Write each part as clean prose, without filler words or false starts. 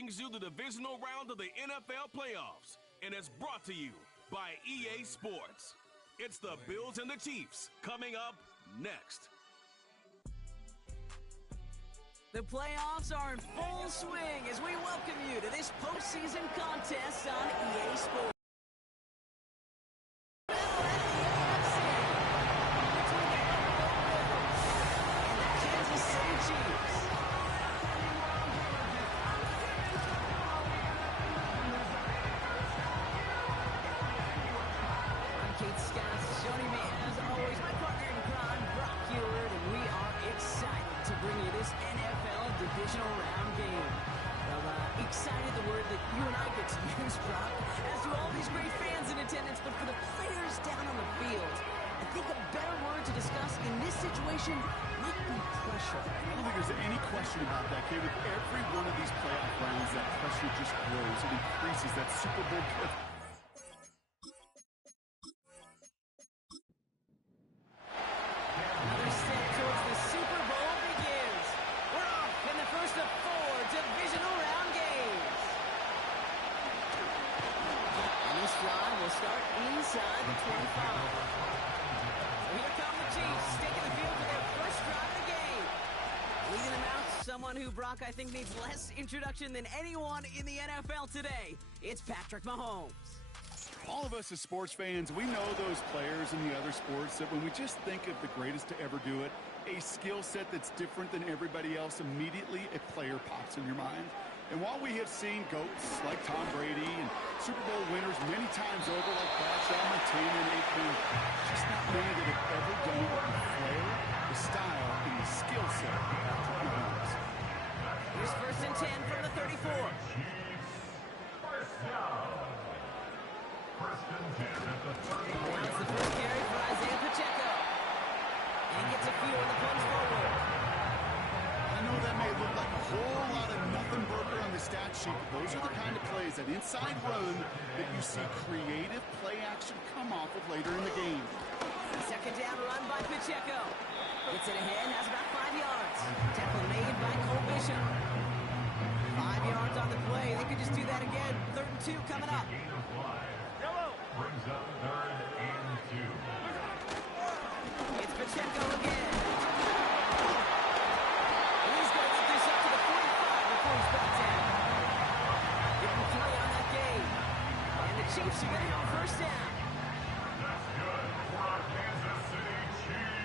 brings you the divisional round of the NFL playoffs and is brought to you by EA Sports. It's the Bills and the Chiefs coming up next. The playoffs are in full swing as we welcome you to this postseason contest on EA Sports. Divisional round game. Well, excited the word that you and I get to use, Brock, as do all these great fans in attendance, but for the players down on the field, I think a better word to discuss in this situation might be pressure. I don't think there's any question about that, Kay. With every one of these playoff rounds, that pressure just grows. It increases that Super Bowl. Another step towards the Super Bowl begins. We're off in the first of 4 divisional round games. And this drive will start inside the 25. So here come the Chiefs, taking the field for their first drive of the game. Leading them out, someone who, Brock, I think needs less introduction than anyone in the NFL today. It's Patrick Mahomes. All of us as sports fans, we know those players in the other sports that when we just think of the greatest to ever do it, a skill set that's different than everybody else, immediately a player pops in your mind. And while we have seen GOATs like Tom Brady and Super Bowl winners many times over like Bradshaw, Montana, and Aikman, just not many that have ever done it with the flair, the style, and the skill set of Patrick Mahomes. Here's first and 10 from the 34. First down. First and 10 at the 34. Now it's the first carry for Isaiah Pacheco. And he gets a few on the punch forward. I know that may look like a whole lot of nothing burger on the stat sheet, but those are the kind of plays, that inside run, that you see creative play action come off of later in the game. Second down run by Pacheco. Gets it ahead, has about 5 yards. Tackle made by Cole Bishop. 5 yards on the play. They could just do that again. 3rd and 2 coming up. Brings up 3rd and 2. It's Pacheco again. And he's going to get this up to the 45 before he's brought down. Getting 3 on that game. And the Chiefs are going to have a first down. That's good for our Kansas City Chiefs.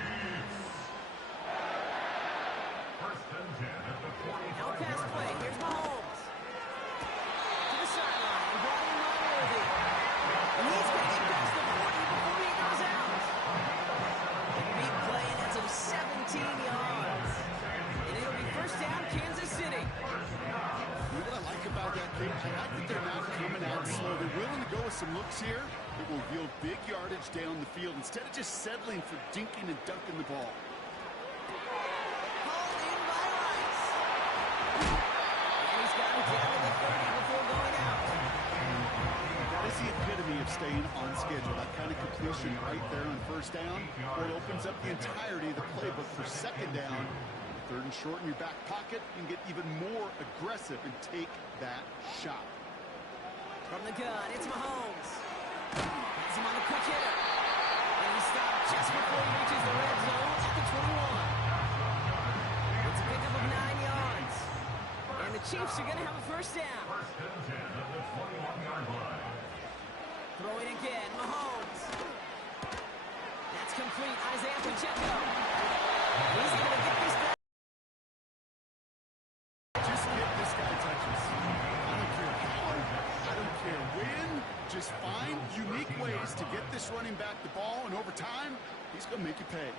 First and 10 at the 45. Now pass play. Here's Mahomes. To the sideline. And brought in Worthy. And he's going to get past the 40 before he goes out. Big play, and that's him 17 yards. And it'll be first down, Kansas City. You know what I like about that game? I like that they're not coming out slow. They're willing to go with some looks here that will yield big yardage down the field instead of just settling for dinking and dunking the ball. Hauled in by Rice. And he's got it down to the 30 before going out. That is the epitome of staying on schedule. That kind of completion right there on first down, where it opens up the entirety of the playbook for second down. 3rd and short in your back pocket, you can get even more aggressive and take that shot. From the gun, it's Mahomes. Has him on the quick hitter. And he stopped just before he reaches the red zone at the 21. It's a pickup of 9 yards. And the Chiefs are going to have a first down. First and 10 at the 21-yard line. Throw it again, Mahomes. That's complete, Isaiah Pacheco. He's going to get this down. Just get this guy touches. I don't care how, I don't care when. Just find unique ways to get this running back the ball, and over time, he's going to make you pay.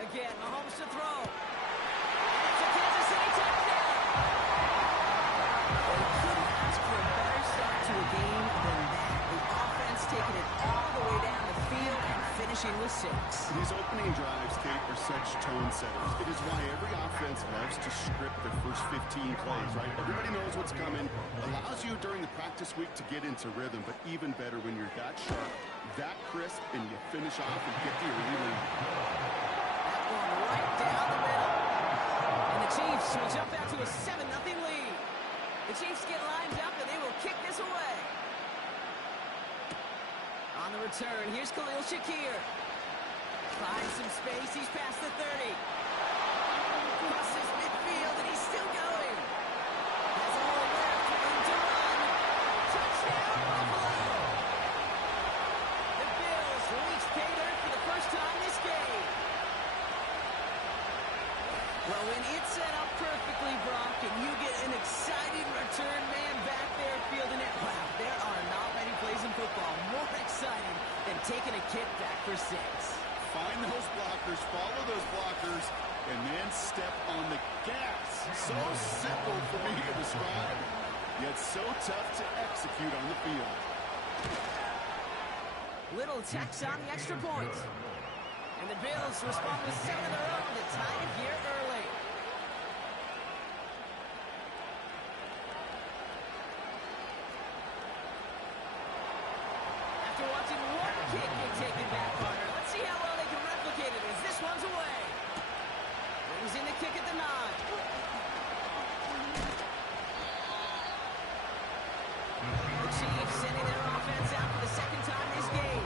Again, Mahomes to throw. And it's a Kansas City touchdown. They couldn't ask for a better start to a game than that. The offense taking it all the way down the field and finishing with 6. These opening drives, Kate, are such tone setters. It is why every offense loves to script their first 15 plays, right? Everybody knows what's coming. Allows you during the practice week to get into rhythm, but even better when you're that sharp, that crisp, and you finish off and get the early lead. That one right down the middle. And the Chiefs will jump out to a 7-0 lead. The Chiefs get lined up, and they will kick this away. On the return, here's Khalil Shakir. Finds some space. He's past the 30. Crosses midfield, and he's still going. Has a hole left, room to run. Touchdown, Buffalo. The Bills reach pay dirt for the first time this game. Well, when it's set up perfectly, Brock, and you get an exciting return man back there fielding it, wow, there are not many plays in football more exciting than taking a kick back for 6. Find those blockers, follow those blockers, and then step on the gas. So simple for me to describe, yet so tough to execute on the field. Little tax on the extra point. And the Bills respond with 7 of their own to tie it here early. After watching one kick get taken back, Carter, let's see how well they can replicate it as this one's away. Brings in the kick at the 9. The Chiefs sending their offense out for the second time this game.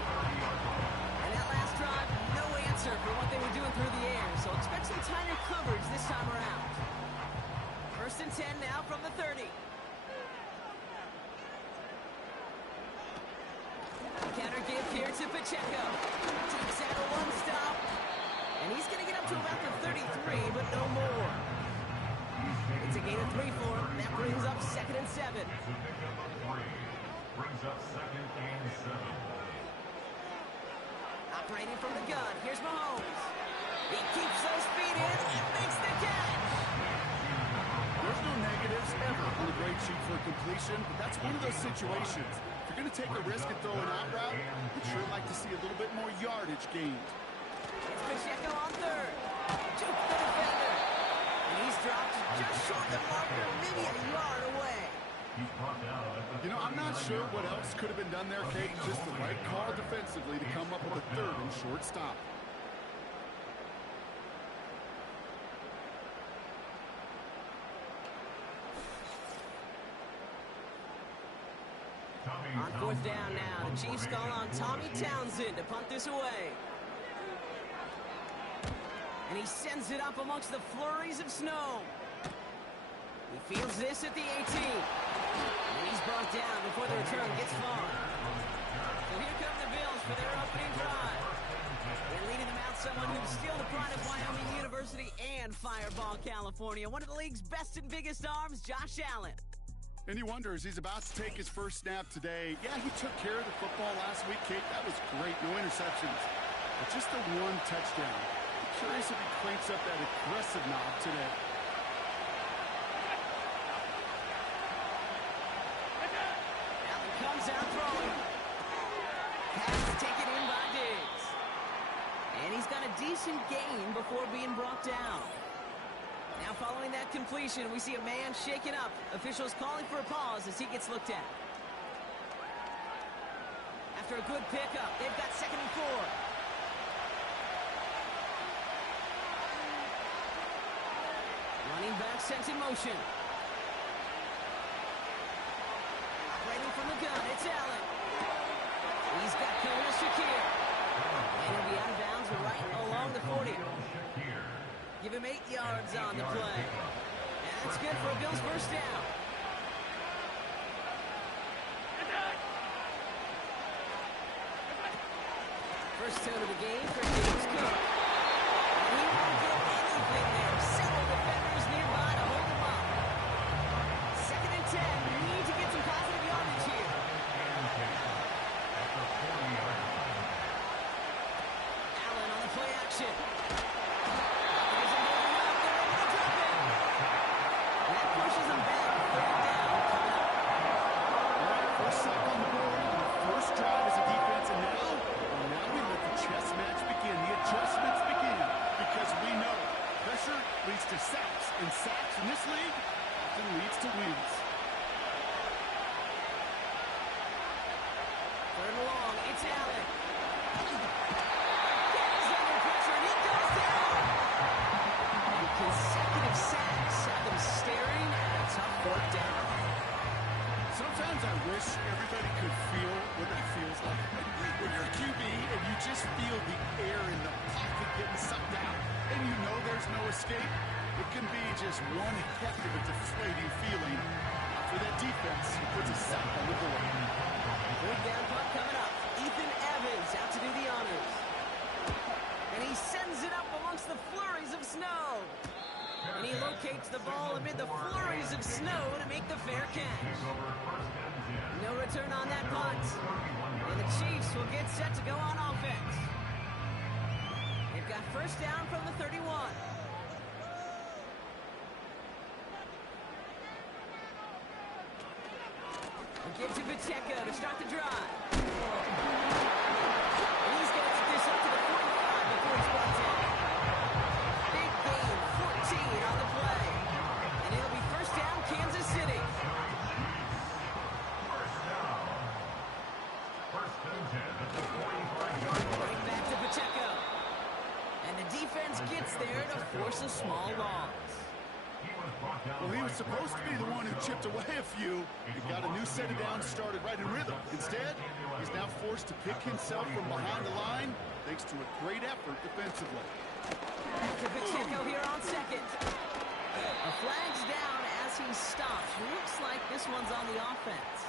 And that last drive, no answer for what they were doing through the air, so expect some tighter coverage this time around. 1st and 10 now from the 30. Counter give here to Pacheco. Takes out a 1-stop. And he's going to get up to about the 33, but no more. It's a gain of 3 for him. That brings up 2nd and 7. Brings up 2nd and 7. Operating from the gun. Here's Mahomes. He keeps those feet in and makes the catch. There's no negatives ever on the grade sheet for completion, but that's one of those situations. If you're going to take a risk and throw an out route, you'd sure like to see a little bit more yardage gained. It's Pacheco on 3rd. Juke the defender. And he's dropped just short of the marker, maybe a yard away. You know, I'm not sure what else could have been done there, Kate. Just the right call defensively to come up with a 3rd and short stop. On 4th down now, the Chiefs call on Tommy Townsend to punt this away. And he sends it up amongst the flurries of snow. He fields this at the 18. And he's brought down before the return gets far. So here come the Bills for their opening drive. And leading them out, someone who's still the pride of Wyoming University and Fireball, California. One of the league's best and biggest arms, Josh Allen. And he wonders, he's about to take his first snap today. Yeah, he took care of the football last week, Kate. That was great. No interceptions. But just the 1 touchdown. I'm curious if he cranks up that aggressive knob today. Allen comes out throwing. Pass taken in by Diggs. And he's got a decent gain before being brought down. Now following that completion, we see a man shaken up. Officials calling for a pause as he gets looked at. After a good pickup, they've got 2nd and 4. Running back sent in motion. Operating from the gun, it's Allen. He's got Khalil Shakir. And he'll be out of bounds right along the 40. Give him 8 yards on the play. And that's good for a Bills first down. First turn of the game for James Cook. And he won't get anything there. Several defenders nearby to hold him up. 2nd and 10. We need to get some positive yardage here. Allen on the play action. Leads to sacks, and sacks in this league often leads to wins. 3rd and long, it's Allen. He's under pressure, and he goes Kate, it can be just one heck of a deflating feeling after that defense puts a sack on the board. Third down punt coming up. Ethan Evans out to do the honors. And he sends it up amongst the flurries of snow. And he locates the ball amid the flurries of snow to make the fair catch. No return on that punt. And the Chiefs will get set to go on offense. They've got first down from the 31. Give to Pacheco to start the drive. And he's going to get this up to the 45 before it's brought down. Big gain, 14 on the play. And it'll be first down, Kansas City. Right back to Pacheco. And the defense gets there to force a small loss. Well, he was supposed to be the one who chipped away a few and got a new set of downs started right in rhythm. Instead, he's now forced to pick himself from behind the line thanks to a great effort defensively. Back to Pacheco here on second. A flag's down as he stops. Looks like this one's on the offense.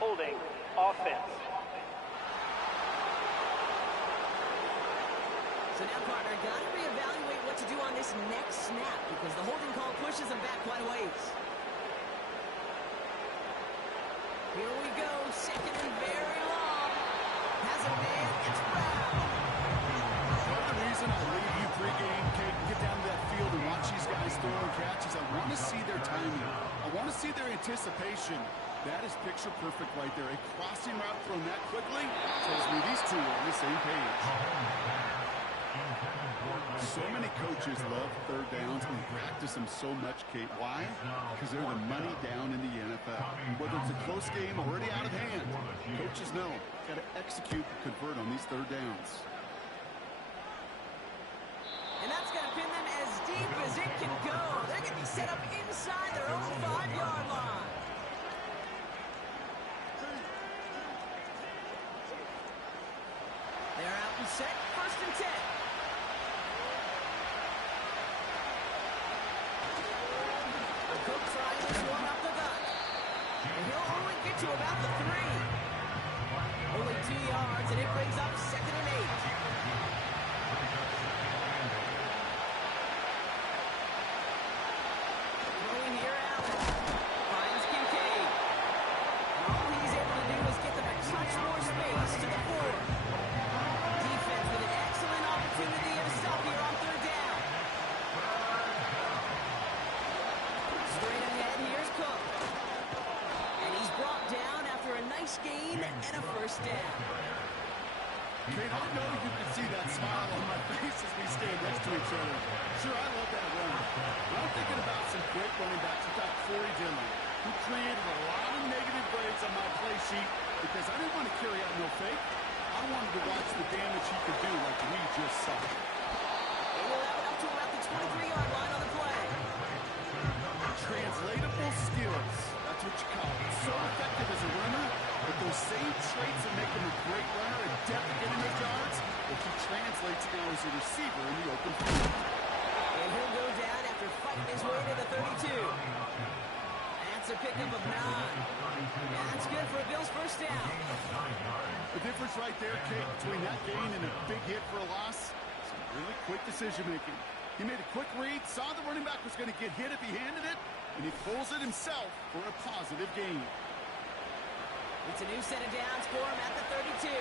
Holding offense. So now, partner, got to reevaluate what to do on this next snap because the holding call pushes him back quite a ways. Here we go, second and very long. Has a man, it's Brown. Part of the reason I leave you pregame, Kate, and get down to that field and watch these guys throw and catch is I want to see their timing. I want to see their anticipation. That is picture perfect right there. A crossing route thrown that quickly tells me these two are on the same page. So many coaches love third downs and practice them so much, Kate. Why? Because they're the money down in the NFL. Whether it's a close game already out of hand, coaches know got to execute and convert on these third downs. And that's going to pin them as deep as it can go. They're going to be set up inside their own 5-yard line. They're out and set, first and 10. Cook trying this one up the gut. And he'll only get to about the 3. Only 2 yards, and it brings up second and 8. Throwing here, Allen. Finds Kincaid. And all he's able to do is get them a touch more space to the 4. Defense with an excellent opportunity to stop here on third down. Straight ahead, here's Cook. And he's brought down after a nice gain and a first down. Kate, I know you can see that smile on my face as we stand next to each other. Sure, I love that run. But I'm thinking about some great running backs. In fact, Corey Dillon, who created a lot of negative grades on my play sheet because I didn't want to carry out no fake. I wanted to watch the damage he could do like we just saw. They will have it up to about the 23-yard line on the play. Translatable skills. That's what you call it. So effective as a runner, but those same traits that make him a great runner and depth of getting those yards, well, he translates now as a receiver in the open field. And he'll go down after fighting his way to the 32. That's a pickup of 9. And that's good for a Bills first down. The difference right there, Kate, between that gain and a big hit for a loss, some really quick decision-making. He made a quick read, saw the running back was going to get hit if he handed it, and he pulls it himself for a positive gain. It's a new set of downs for him at the 32.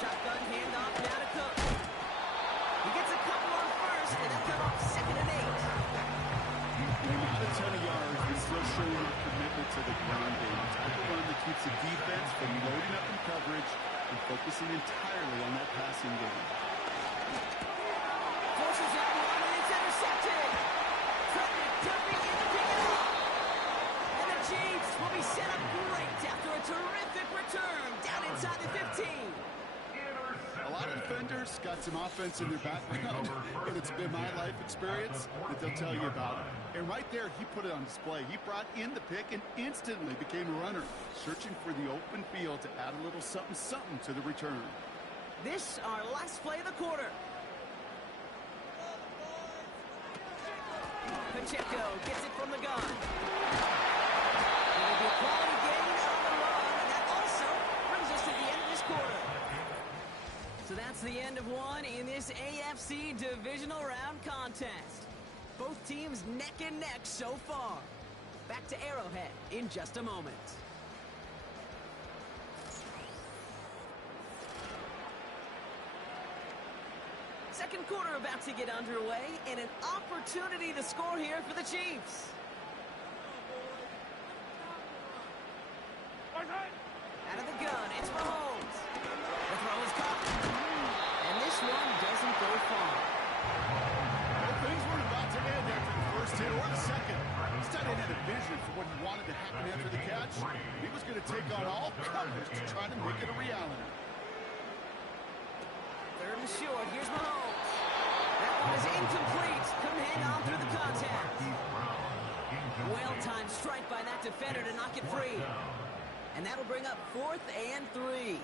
Shotgun handoff now to Cook. He gets a couple on first, and they'll come up second and 8. Not a ton of yards, but still showing a commitment to the ground game. The type of run that keeps the defense from loading up in coverage and focusing entirely on that passing game. Forces out one, and it's intercepted. Frederick Duffy in to pick it up. And the Chiefs will be set up great after a terrific return down inside the 15. A lot of defenders got some offense in their background, and it's been my life experience that they'll tell you about it. And right there, he put it on display. He brought in the pick and instantly became a runner, searching for the open field to add a little something-something to the return. This, our last play of the quarter. Pacheco gets it from the gun. It'll be a quality gain on the run, and that also brings us to the end of this quarter. So that's the end of one in this AFC divisional round contest. Both teams neck and neck so far. Back to Arrowhead in just a moment. Second quarter about to get underway, and an opportunity to score here for the Chiefs. Out of the gun, it's Mahomes. The throw is caught. And this one doesn't go far. Well, things weren't about to end after the first hit or the second. Instead, he had a vision for what he wanted to happen after the catch. He was going to take on all comers to try to make it a reality. Third and short, here's Mahomes. That one is incomplete. Couldn't hang on through the contact. Well-timed strike by that defender to knock it free. And that'll bring up 4th and 3.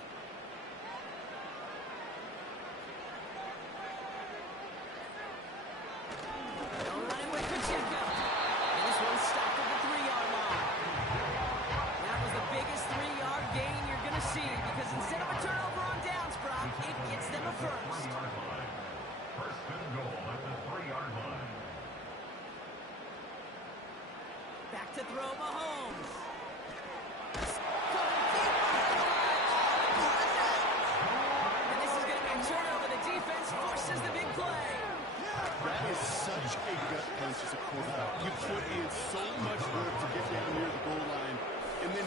Running with Pacheco. And this one's stopped at the 3-yard line. That was the biggest 3-yard gain you're going to see, because instead of a turnover on downs, Brock, it gets them a first. First and goal at the 3-yard line. Back to throw Mahomes. And this is going to be a turnover. The defense forces the big play. That is such a gut punch as a quarterback. You put in so much work to get down near the goal line. And then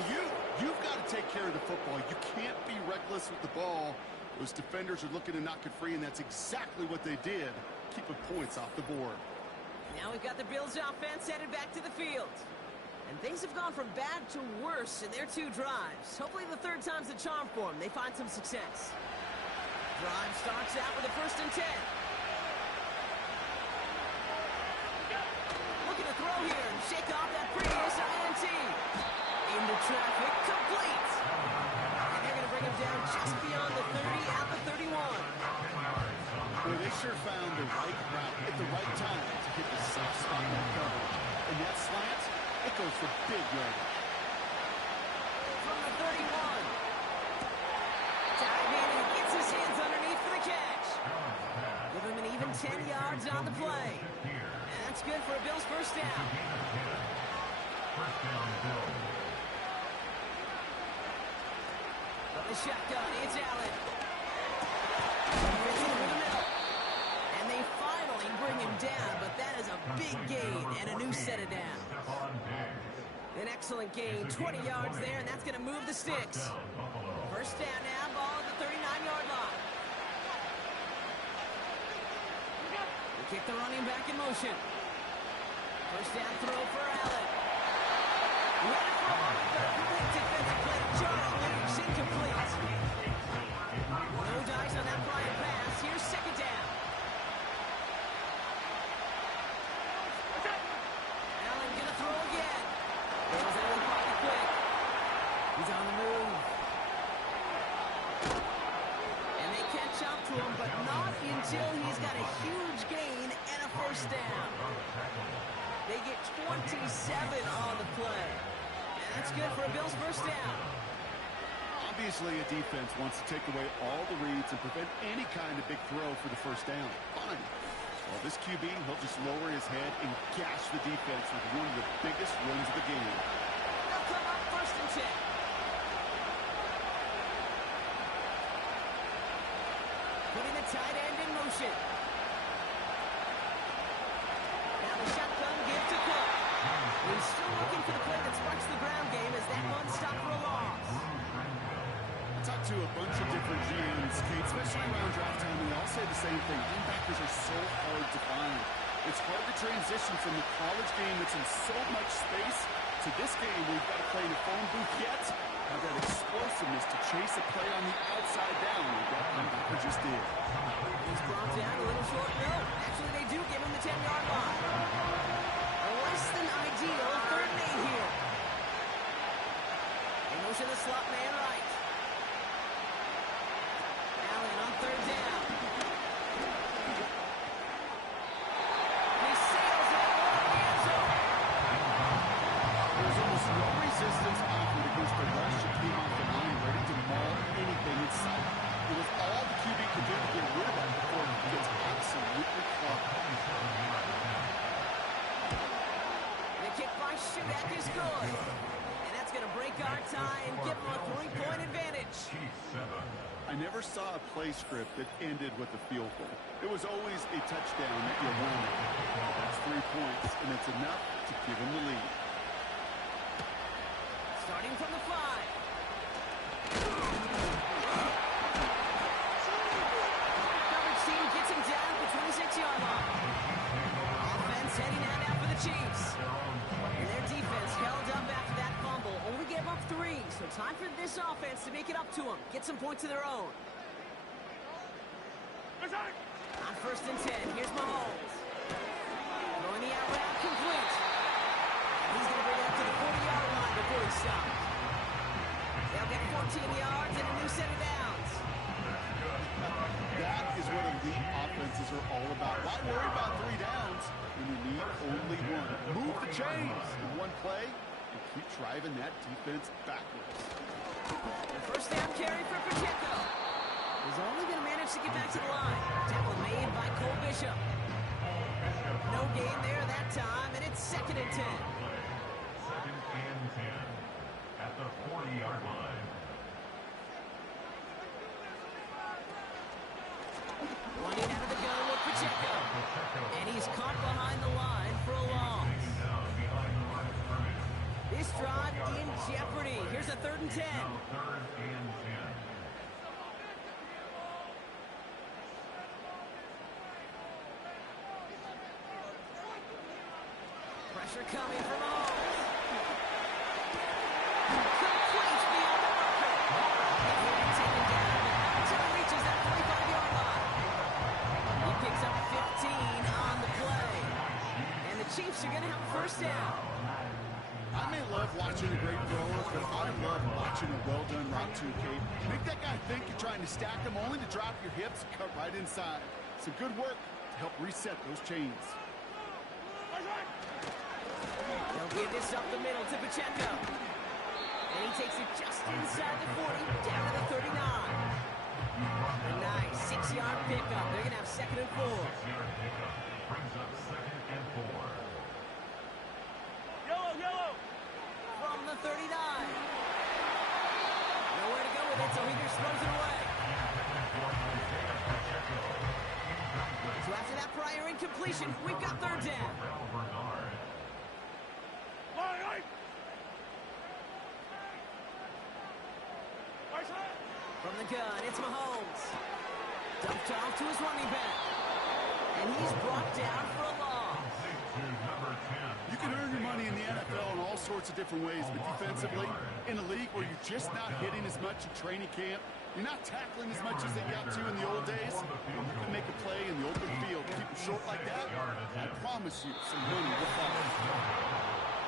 you've got to take care of the football. You can't be reckless with the ball. Those defenders are looking to knock it free, and that's exactly what they did, keeping points off the board. Now we've got the Bills offense headed back to the field. And things have gone from bad to worse in their 2 drives. Hopefully the third time's the charm for them. They find some success. Drive starts out with a 1st and 10. Looking to throw here and shake off that previous INT. Into traffic, complete. And they're going to bring him down just beyond the 30 at the 31. Well, they sure found the right route at the right time to hit the soft spot in that coverage. And that slant, it goes for big yardage. From the 31. Dive in and gets his hands underneath for the catch. Give him an even 10 yards on the play. And that's good for a Bills first down. First down, Bills. From the shotgun, it's Allen. Through the middle. And they finally bring him down, but that is a big gain and a new set of downs. An excellent gain, 20 yards there, and that's going to move the sticks. First down now, ball at the 39-yard line. They kick the running back in motion. First down throw for Allen. Ready for a complete defensive play to Charlie Lynch, incomplete. No dice on that flying pass. Here's second down. Allen gonna throw again. Goes out of the pocket quick. He's on the move. And they catch up to him, but not until he's got a huge gain and a first down. They get 27 on the play. And that's good for a Bills first down. Obviously, a defense wants to take away all the reads and prevent any kind of big throw for the first down. Fine. Well, this QB, he'll just lower his head and gash the defense with one of the biggest runs of the game. They'll come up first and 10. Putting the tight end in motion. Now the shotgun give to Cook. He's still looking for the play that sparks the ground game as that one stopped for a loss. I talked to a bunch of different GMs, Kate, especially around draft time, and they all say the same thing. Linebackers are so hard to find. It's hard to transition from the college game that's in so much space to this game where you've got to play in a phone booth yet. Have that explosiveness to chase a play on the outside down like that linebacker just did. He's brought down a little short. No, actually they do give him the 10-yard line. Less than ideal 3rd and 8 here. In motion the slot man right. Allen on 3rd give them a 3-point advantage. I never saw a play script that ended with a field goal. It was always a touchdown that you won. That's 3 points, and it's enough to give them the lead. Starting from the 5. Coverage team gets him down at the 26-yard line. Offense heading out now for the Chiefs. And their defense held up after that fumble. Only gave up 3, so time for this offense to make it up to them. Get some points of their own. On 1st and 10, here's Mahomes. Throwing the out route complete. He's going to bring it up to the 40-yard line before he stops. They'll get 14 yards and a new set of downs. That is what elite offenses are all about. Why worry about 3 downs when you need only 1? Move the chains in one play and keep driving that defense backwards. The first down carry for Pacheco. He's only going to manage to get back to the line. Tackle made by Cole Bishop. No gain there that time, and it's 2nd and 10. 2nd and 10 at the 40-yard line. Running out of the gun with Pacheco. And he's caught behind the line for a loss. This drive in jeopardy. Here's a 3rd and 10. 3rd and 10. Pressure coming from Mahomes. Complete beyond the marker. And he'll be taken down until he reaches that 45-yard line. He picks up 15 on the play. And the Chiefs are going to have a 1st down. I may love watching a great thrower, but I love watching a well-done route to a cape. Make that guy think you're trying to stack him only to drop your hips and cut right inside. Some good work to help reset those chains. They'll give this up the middle to Pacheco. And he takes it just inside the 40, down to the 39. A nice 6-yard pickup. They're going to have 2nd and 4. 6-yard pickup brings up 2nd and 4. Yellow! From the 39. Nowhere to go with it, so he just throws it away. So after that prior incompletion, we've got 3rd down. From the gun, it's Mahomes. Dumped off to his running back. And he's brought down for a loss. You can earn your money in the NFL in all sorts of different ways, but defensively, in a league where you're just not hitting as much in training camp, you're not tackling as much as they got to in the old days, you can make a play in the open field. Keep it short like that, I promise you some money will follow.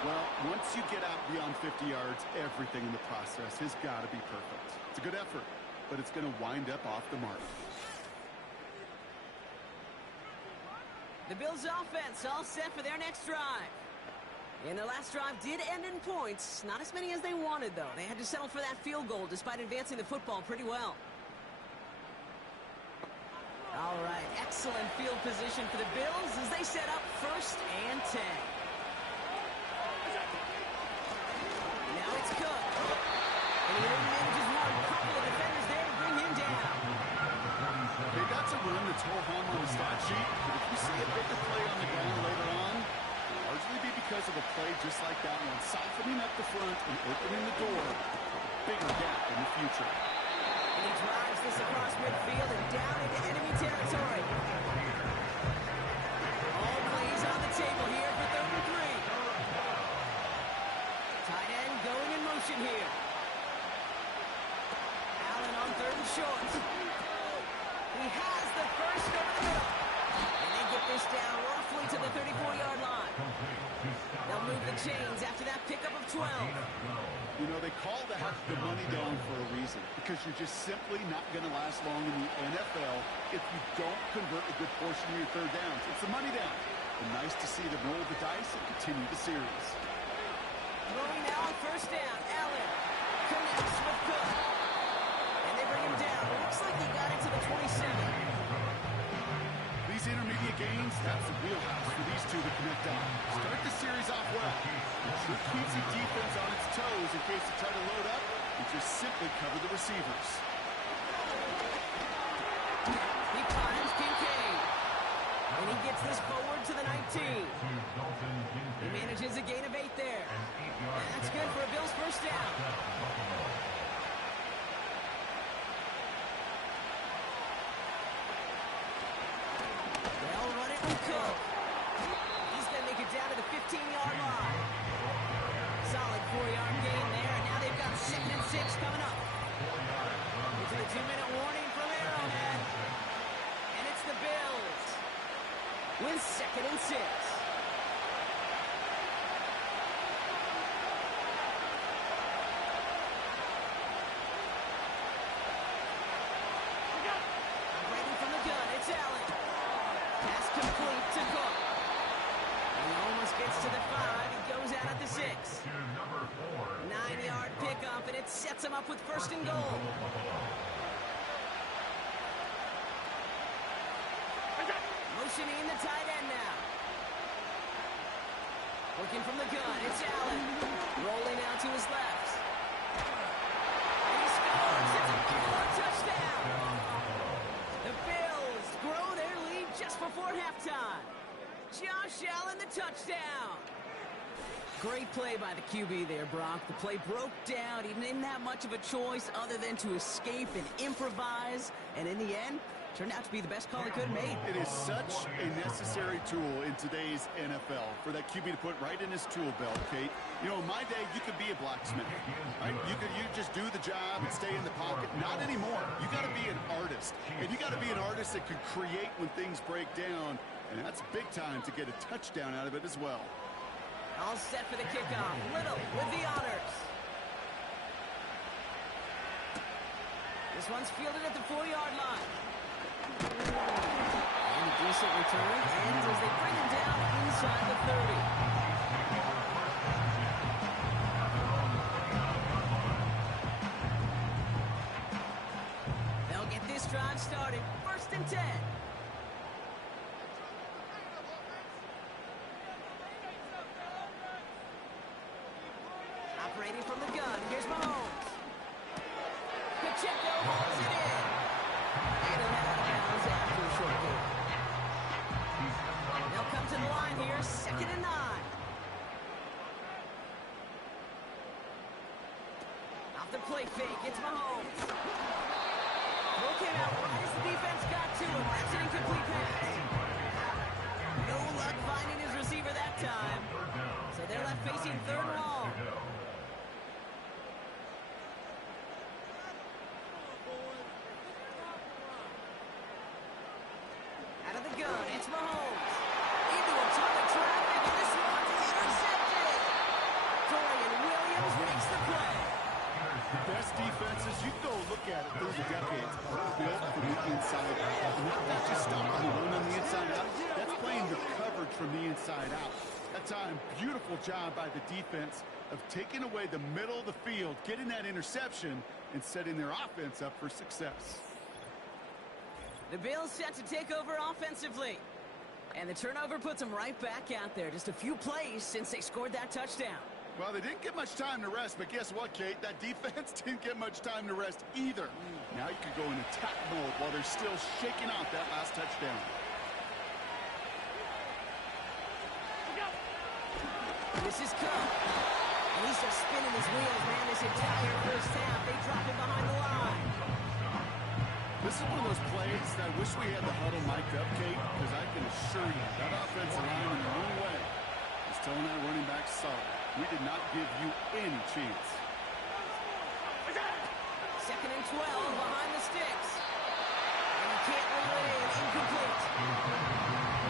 Well, once you get out beyond 50 yards, everything in the process has got to be perfect. It's a good effort, but it's going to wind up off the mark. The Bills' offense all set for their next drive. And their last drive did end in points. Not as many as they wanted, though. They had to settle for that field goal despite advancing the football pretty well. All right, excellent field position for the Bills as they set up 1st and 10. Now it's Cook. And he only manages one. Couple of defenders there to bring him down. They got to run the ho-hum on the stat sheet, but if you see a bigger play on the ground later on, it'll largely be because of a play just like that one, softening up the front and opening the door for a bigger gap in the future. And he drives this across midfield and down into enemy territory. All plays on the table here for 3rd and 3. Tight end going in motion here. Allen on 3rd and short. He has the first over the middle. And they get this down roughly to the 34-yard line. They'll move the chains after that pickup of 12. You know, they call that the money down for a reason, because you're just simply not going to last long in the NFL if you don't convert a good portion of your 3rd downs. It's the money down. And nice to see them roll the dice and continue the series. Throwing now on 1st down. Allen connects with Cook. And they bring him down. Looks like he got into the 27. These intermediate games, that's the wheelhouse for these two to connect on. Start the series off well. It sure keeps the defense on its toes in case they try to load up and just simply cover the receivers. He finds Kincaid. And he gets this forward to the 19. He manages a gain of 8 there. And that's good for a Bills first down. They'll run it with Cook. He's going to make it down to the 15-yard line. Solid 4-yard gain there, and now they've got 2nd and 6 coming up. Into the 2-minute warning from Arrowhead. And it's the Bills with 2nd and 6. Operating from the gun, it's Allen. Pass complete to Cook. He almost gets to the 5. He goes out at the 6. 9-yard pickup, and it sets him up with 1st and goal. Motioning the tight end now. Looking from the gun, it's Allen. Rolling out to his left. And he scores! It's a 4 touchdown! The Bills grow their lead just before halftime. Josh Allen, the touchdown! Great play by the QB there, Brock. The play broke down. He didn't have much of a choice other than to escape and improvise. And in the end, turned out to be the best call he could have made. It is such a necessary tool in today's NFL for that QB to put right in his tool belt, Kate. You know, in my day, you could be a blacksmith, right? You just do the job and stay in the pocket. Not anymore. You got to be an artist. And you got to be an artist that can create when things break down. And that's big time to get a touchdown out of it as well. All set for the kickoff. Little with the honors. This one's fielded at the 4-yard line. And a decent return ends as they bring him down inside the 30. They'll get this drive started. 1st and 10. Operating from the gun, here's Mahomes. Pacheco hauls it in. And he'll head out of bounds after a short gain. They'll come to the line here, 2nd and 9. Off the play fake, it's Mahomes. Throw came out right as the defense got to him. That's an incomplete pass. No luck finding his receiver that time. So they're left facing 3rd and long. Out of the gun, it's Mahomes. Into a ton of traffic, and this one's intercepted. Dorian Williams makes the play. The best defenses, you go look at it through the decades, are built from the inside out. And not just stopping the run on the inside out, that's playing the coverage from the inside out. That time, beautiful job by the defense of taking away the middle of the field, getting that interception, and setting their offense up for success. The Bills set to take over offensively. And the turnover puts them right back out there. Just a few plays since they scored that touchdown. Well, they didn't get much time to rest, but guess what, Kate? That defense didn't get much time to rest either. Now you can go in attack mode while they're still shaking off that last touchdown. This is Cook. And he's just spinning his wheels, man, this entire first half. They drop him behind the line. This is one of those plays that I wish we had the huddle mic'd up, Kate, because I can assure you that offensive line in their own way is telling that running back solid. We did not give you any chance. 2nd and 12 behind the sticks. And he can't relay it. Incomplete.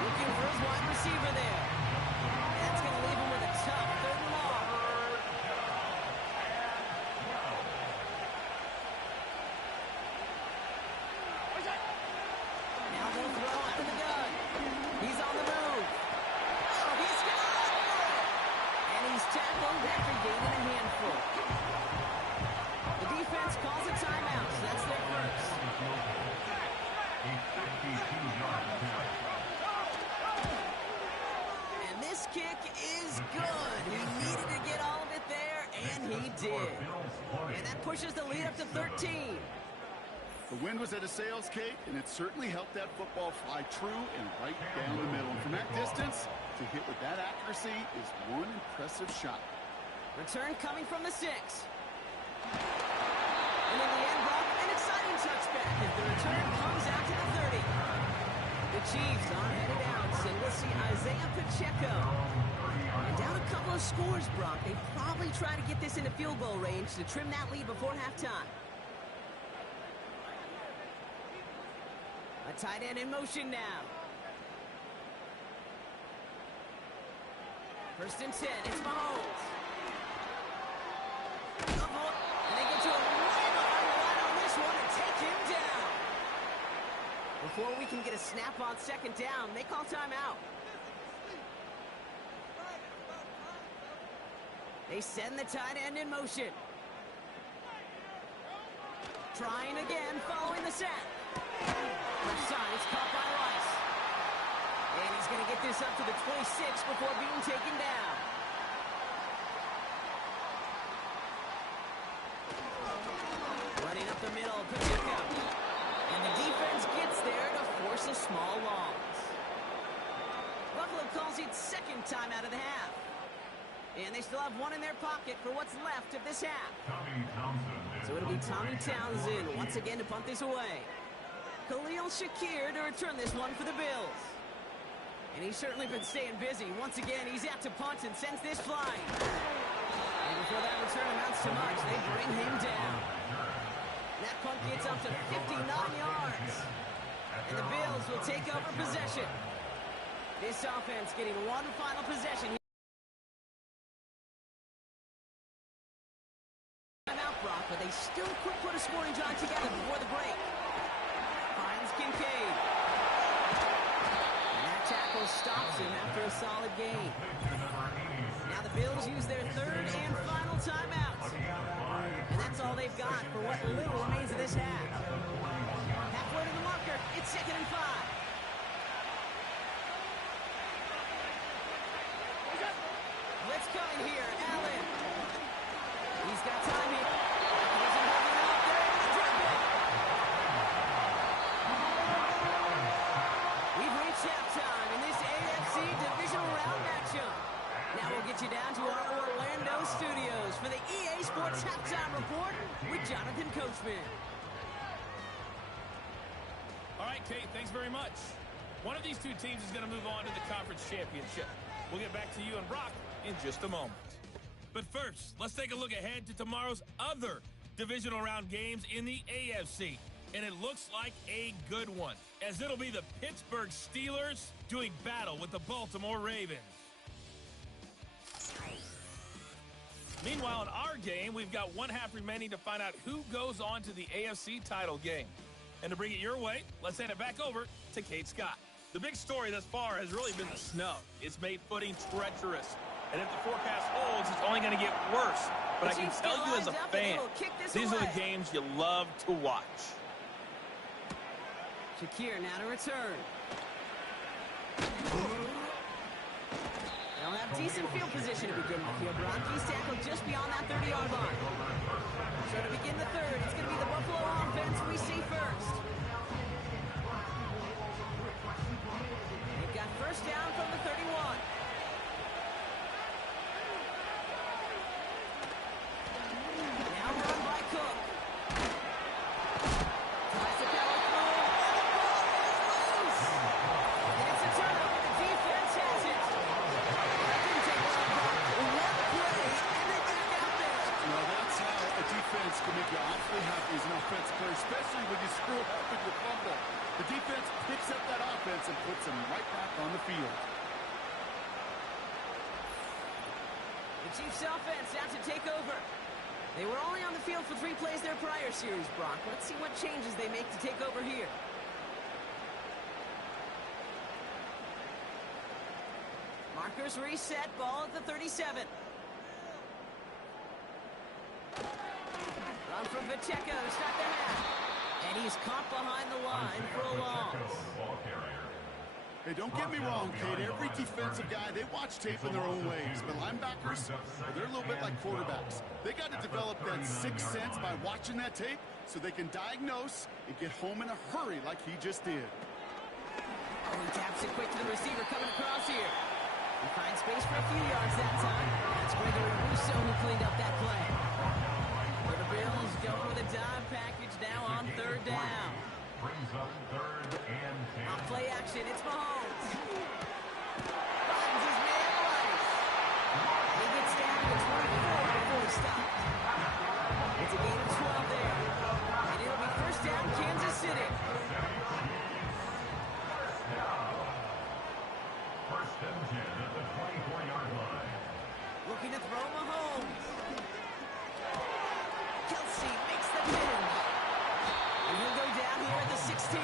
Looking for his wide receiver there. That's going to leave him with a tough 3rd and long. Now they'll throw out of the gun. He's on the move. Oh, he's going to run for it. And he's tackled after gaining a handful. The defense calls a timeout, so that's their first. pushes the lead up to 13. The wind was at a sales cake, and it certainly helped that football fly true and right down the middle. And from that distance, to hit with that accuracy is one impressive shot. Return coming from the 6. And in the end, Brock, an exciting touchback as the return comes out to the 30. The Chiefs are headed out, and we'll see Isaiah Pacheco. And down a couple of scores, Brock. They probably try to get this into field goal range to trim that lead before halftime. A tight end in motion now. First and 10, it's Mahomes. And they get to a right on the line on this one and take him down. Before we can get a snap on second down, they call timeout. They send the tight end in motion. Trying again, following the sack. Left side, it's caught by Rice. And he's going to get this up to the 26 before being taken down. Running up the middle, Pacheco. And the defense gets there to force a small loss. Buffalo calls it second time out of the half. And they still have one in their pocket for what's left of this half. So it'll be Tommy Townsend once again to punt this away. Khalil Shakir to return this one for the Bills. And he's certainly been staying busy. Once again, he's out to punt and sends this flying. And before that return amounts to much, they bring him down. That punt gets up to 59 yards. And the Bills will take over possession. This offense getting one final possession. Timeout, Brock, but they still could put a scoring drive together before the break. Finds Kincaid. And that tackle stops him after a solid gain. Now the Bills use their third and final timeout. And that's all they've got for what little remains of this half. Halfway to the marker, it's 2nd and 5. Blitz coming here, Allen. He's got time here. He doesn't hold it up. They're able to drop it. We've reached halftime in this AFC divisional round matchup. Now we'll get you down to our Orlando studios for the EA Sports Halftime Report with Jonathan Coachman. All right, Kate, thanks very much. One of these two teams is going to move on to the conference championship. We'll get back to you and Brock in just a moment. But first, let's take a look ahead to tomorrow's other divisional round games in the AFC. And it looks like a good one, as it'll be the Pittsburgh Steelers doing battle with the Baltimore Ravens. Meanwhile, in our game, we've got one half remaining to find out who goes on to the AFC title game. And to bring it your way, let's hand it back over to Kate Scott. The big story thus far has really been the snow. It's made footing treacherous. And if the forecast holds, it's only going to get worse. But I can tell you as a fan, these are the games you love to watch. Shakir now to return. They'll have decent field position to begin with here. He's tackled just beyond that 30-yard line. So to begin the third, it's going to be the Buffalo offense we see first. They've got first down from the 31. Now run by Cook. Tries to power through. And the ball is loose. And it's a turnover. The defense has it. That didn't take long, Brock. One play, and they get it out there. Well, that's how a defense can make you awfully happy as an offensive player, especially when you screw up with your fumble. The defense picks up that offense and puts them right back on the field. The Chiefs offense out to take over. They were only on the field for 3 plays their prior series, Brock. Let's see what changes they make to take over here. Markers reset, ball at the 37. Run from Pacheco to start the half. And he's caught behind the line for a loss. Hey, don't get me wrong, Kate. Every defensive guy, they watch tape in their own ways. But linebackers, well, they're a little bit like quarterbacks. They got to develop that sixth sense by watching that tape so they can diagnose and get home in a hurry like he just did. Oh, he taps it quick to the receiver coming across here. He finds space for a few yards that time. That's Gregory Russo who cleaned up that play. For the Bills, going with a dive package now on third down. Brings up 3rd and 10. On play action, it's Mahomes. Finds his man Rice. He gets down to 24 before he stops. It's a gain of 12 there. And it'll be first down, Kansas City. First and 10 at the 24-yard line. Looking to throw Mahomes. Kelsey makes the pitch. And he'll go down here at the 16.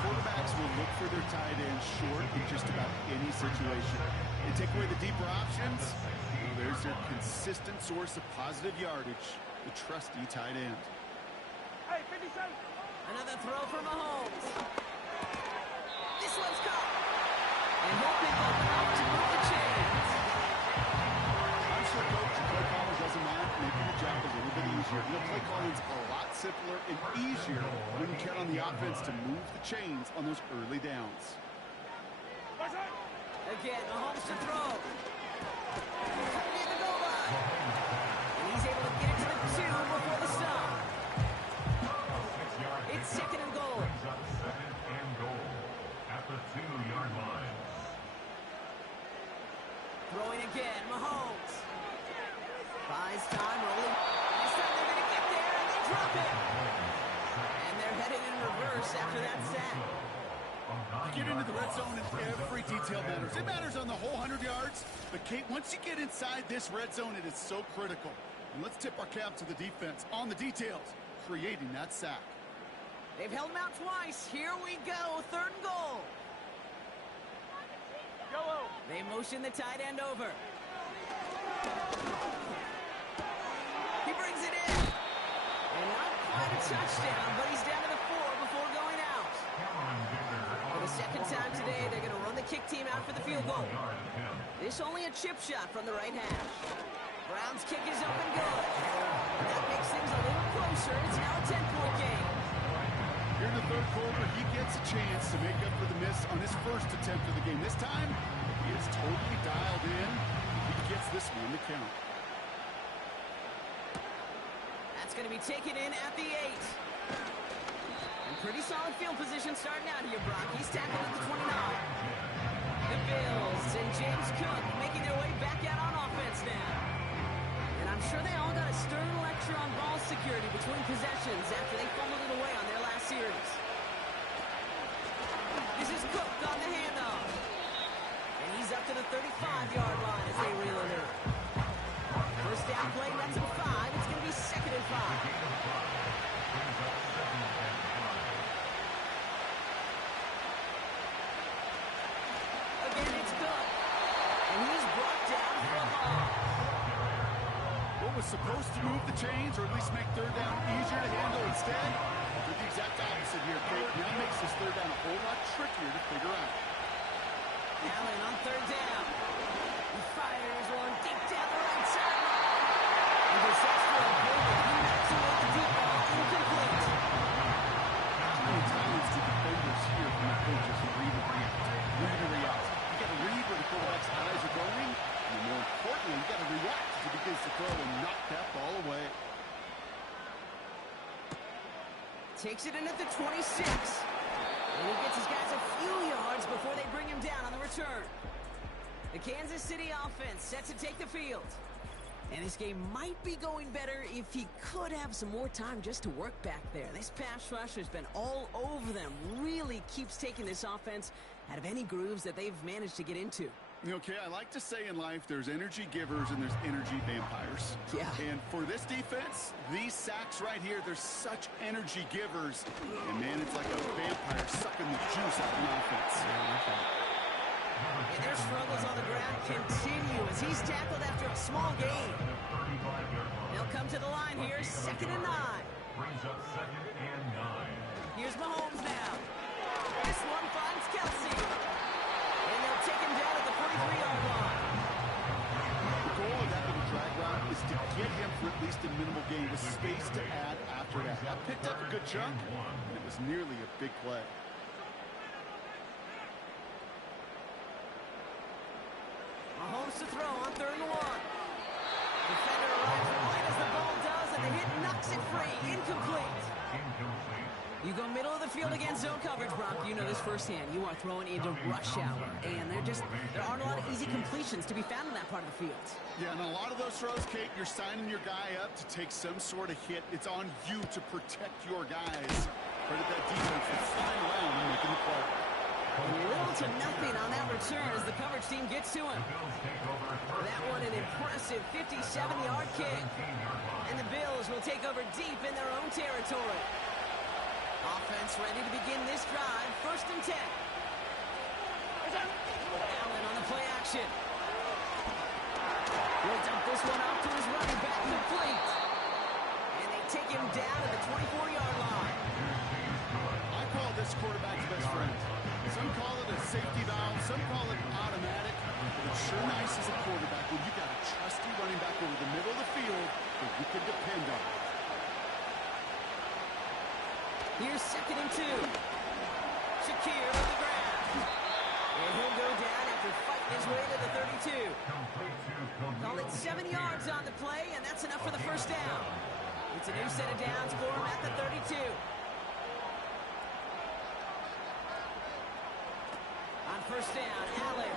Quarterbacks will look for their tight end short in just about any situation. They take away the deeper options. Well, there's their consistent source of positive yardage, the trusty tight end. Another throw for Mahomes. This one's caught. And he'll pick up enough to move the chains. I'm sure coach and play caller doesn't mind making the job a little bit easier. You know, play calling's a lot simpler and easier when you count on the offense to move the chains on those early downs. Again, Mahomes to throw. Near the goal line. And he's able to get it to the 2 before the stop. It's second and goal. Brings up 2nd and goal at the 2-yard line. Throwing again, Mahomes. Buys time, rolling. This time they're going to get there, and they drop it. And they're headed in reverse after that sack. You get into the red zone and every detail matters. It matters on the whole 100 yards. But, Kate, once you get inside this red zone, it is so critical. And let's tip our cap to the defense on the details, creating that sack. They've held him out twice. Here we go, 3rd and goal. They motion the tight end over. He brings it in. And not quite a touchdown, but he's down to the 4 before going out. For the second time today, they're going to run the kick team out for the field goal. This only a chip shot from the right hash. Brown's kick is up and good. That makes things a little closer. It's now a 10-point game. Here in the 3rd quarter, he gets a chance to make up for the miss on his first attempt of the game. This time, he is totally dialed in. He gets this one to count. That's going to be taken in at the 8. And pretty solid field position starting out here, Brock. He's tackled at the 29. The Bills and James Cook making their way back out on offense now. And I'm sure they all got a stern lecture on ball security between possessions after they fumbled it away on their last series. This is Cook on the handoff. And he's up to the 35-yard line as they reel it in. First down play, nets him 5. It's going to be 2nd and 5. Again, it's Cook. And he's brought down for a loss. What was supposed to move the chains, or at least make 3rd down easier to handle instead, did the exact opposite here, Kate. Now makes this 3rd down a whole lot trickier to figure out. Allen on 3rd down. He fires one deep down the right side. And goes out for a goal. He knocks away the deep ball. Incomplete. How many times do defenders hear from the coaches who read and react? Read and react. You got to read where the quarterback's eyes are going, and more importantly, you got to react as he begins to throw and knock that ball away. Takes it in at the 26. And he gets his guys a few yards before they bring him down on the return. The Kansas City offense set to take the field. And this game might be going better if he could have some more time just to work back there. This pass rush has been all over them. Really keeps taking this offense out of any grooves that they've managed to get into. Okay, I like to say in life there's energy givers and there's energy vampires. Yeah. And for this defense, these sacks right here, they're such energy givers. And man, it's like a vampire sucking the juice out of the offense. And their struggles on the ground continue as he's tackled after a small gain. They'll come to the line here, 2nd and 9. Brings up 2nd and 9. Here's Mahomes now. This one finds Kelsey. get him for at least a minimal gain with space to add after that. That picked up a good chunk, and it was nearly a big play. Mahomes to throw on 3rd and 1. Defender arrives right as the ball does, and the hit knocks it free. Incomplete. You go middle of the field against zone coverage, Brock. You know this firsthand. You are throwing into rush hour, and there aren't a lot of easy completions to be found in that part of the field. Yeah, and a lot of those throws, Kate, you're signing your guy up to take some sort of hit. It's on you to protect your guys. Credit that defense for flying around and making the play. Little to nothing on that return as the coverage team gets to him. That one an impressive 57-yard kick. And the Bills will take over deep in their own territory. Offense ready to begin this drive. 1st and 10. Allen on the play action. He'll dump this one off to his running back, complete. And they take him down to the 24-yard line. I call this quarterback's best friend. Some call it a safety valve, some call it automatic. But it's sure nice as a quarterback when you got a trusty running back over the middle of the field that you can depend on. Here's 2nd and 2. Shakir on the ground. And he'll go down after fighting his way to the 32. Call it 7 yards on the play, and that's enough for the 1st down. It's a new set of downs for him at the 32. On 1st down, Allen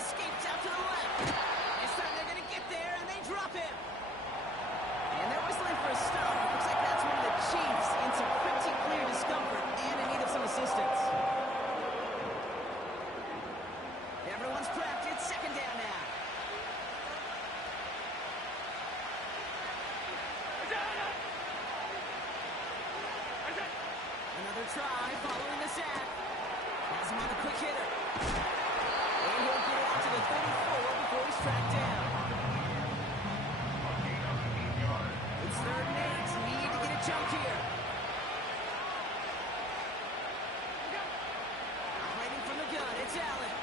escapes out to the left. This time they're going to get there, and they drop him. And they're whistling for a stop. It looks like that's one of the Chiefs in some pretty clear discomfort and in need of some assistance. Everyone's prepped. It's 2nd down now. Another try following the sack. Has him on a quick hitter. And he'll get it out to the 34 before he's tracked down. It's 3rd and 8. Need to get a chunk here. Operating from the gun, it's Allen.